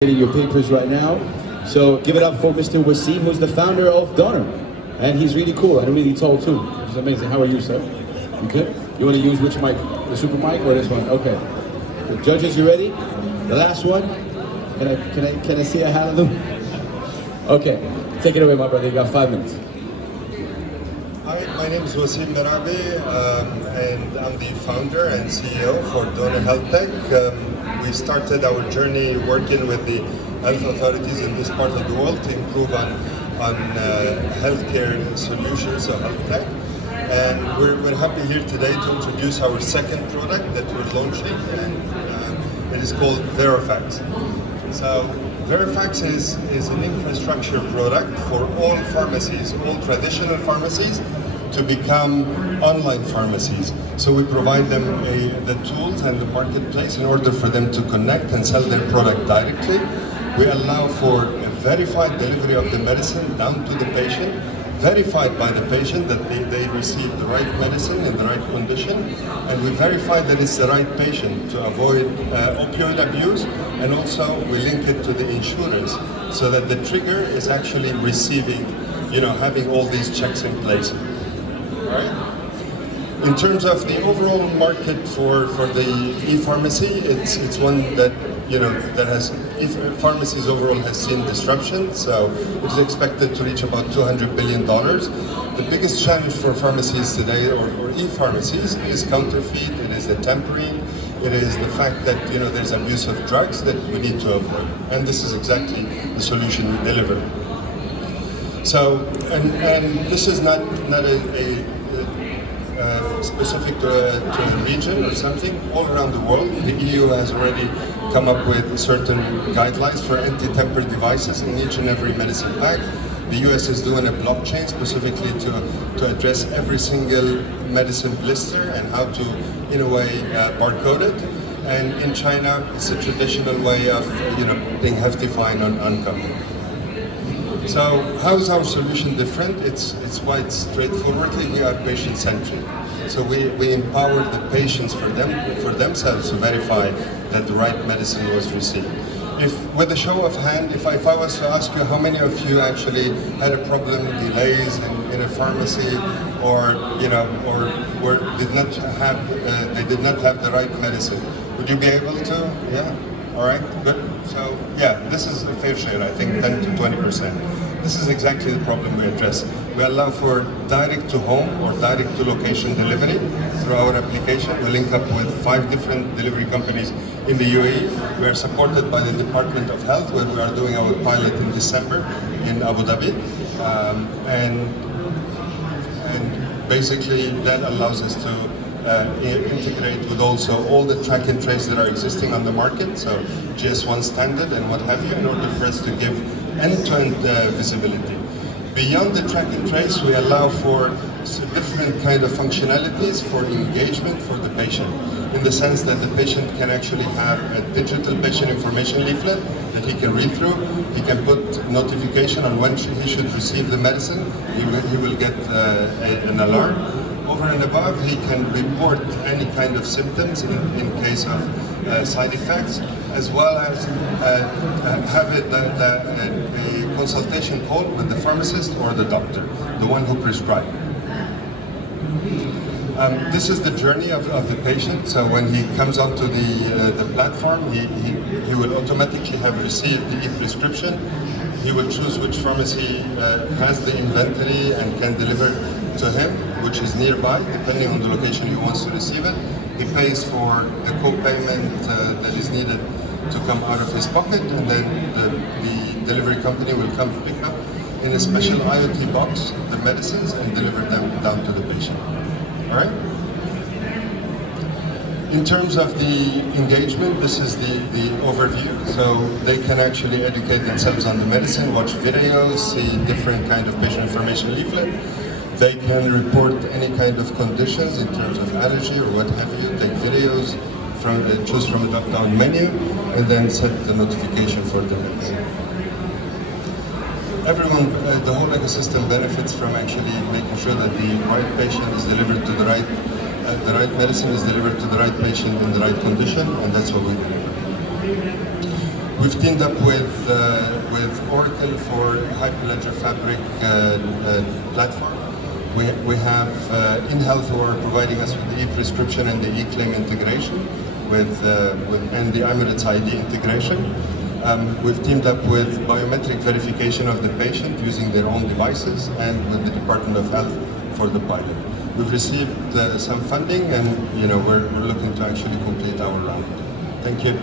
Getting your papers right now. So give it up for Mr. Wasim, who's the founder of Donor. And he's really cool and really tall too. He's amazing. How are you, sir? You good? You want to use which mic? The super mic or this one? Okay. The judges, you ready? The last one? Can I see a hallelujah? Okay. Take it away, my brother. You got 5 minutes. Hi, my name is Wasim Merabi, and I'm the founder and CEO for Donor Health Tech. We started our journey working with the health authorities in this part of the world to improve on healthcare solutions, so health tech. And we're happy here today to introduce our second product that we're launching, and it is called Verifax. So Verifax is an infrastructure product for all pharmacies, all traditional pharmacies, to become online pharmacies. So we provide them the tools and the marketplace in order for them to connect and sell their product directly. We allow for a verified delivery of the medicine down to the patient, verified by the patient that they receive the right medicine in the right condition, and we verify that it's the right patient to avoid opioid abuse, and also we link it to the insurance so that the trigger is actually receiving, having all these checks in place. Right? In terms of the overall market for the e-pharmacy, it's one that pharmacies overall has seen disruption, so it's expected to reach about $200 billion. The biggest challenge for pharmacies today, or e-pharmacies, is counterfeit, it is the tampering, it is the fact that there's abuse of drugs that we need to avoid, and this is exactly the solution we deliver. So, and this is not a specific to a region or something. All around the world, the EU has already come up with certain guidelines for anti-tamper devices in each and every medicine pack. The US is doing a blockchain specifically to address every single medicine blister and how to, in a way, barcode it. And in China, it's a traditional way of, being hefty fine on company. So how is our solution different? It's quite straightforwardly, we are patient-centric. So we empower the patients for themselves to verify that the right medicine was received. With a show of hand, if I was to ask you how many of you actually had a problem, delays in a pharmacy, or they did not have the right medicine, would you be able to? Yeah. All right, good. So yeah, this is a fair share, I think 10 to 20%. This is exactly the problem we address. We allow for direct to home or direct to location delivery through our application. We link up with 5 different delivery companies in the UAE. We are supported by the Department of Health, where we are doing our pilot in December in Abu Dhabi. And basically that allows us to integrate with also all the track and trace that are existing on the market, so GS1 standard and what have you, in order for us to give end-to-end visibility. Beyond the track and trace, we allow for different kind of functionalities for engagement for the patient, in the sense that the patient can actually have a digital patient information leaflet that he can read through. He can put notification on when he should receive the medicine. He will get an alarm. Over and above, he can report any kind of symptoms in case of side effects, as well as have a consultation call with the pharmacist or the doctor, the one who prescribed. This is the journey of the patient. So when he comes onto the platform, he will automatically have received the e-prescription. He will choose which pharmacy has the inventory and can deliver to him, which is nearby, depending on the location he wants to receive it. He pays for the co-payment that is needed to come out of his pocket, and then the delivery company will come pick up in a special IoT box the medicines and deliver them down to the patient. All right? In terms of the engagement, this is the overview. So they can actually educate themselves on the medicine, watch videos, see different kind of patient information leaflet. They can report any kind of conditions in terms of allergy or what have you, take videos, choose from a drop-down menu, and then set the notification for the medicine. Everyone, the whole ecosystem benefits from actually making sure that the right patient is delivered to the right medicine is delivered to the right patient in the right condition, and that's what we deliver. We've teamed up with Oracle for Hyperledger Fabric platform. We have InHealth who are providing us with the e-prescription and the e-claim integration and the Emirates ID integration. We've teamed up with biometric verification of the patient using their own devices and with the Department of Health for the pilot. We've received some funding and we're looking to actually complete our round. Thank you.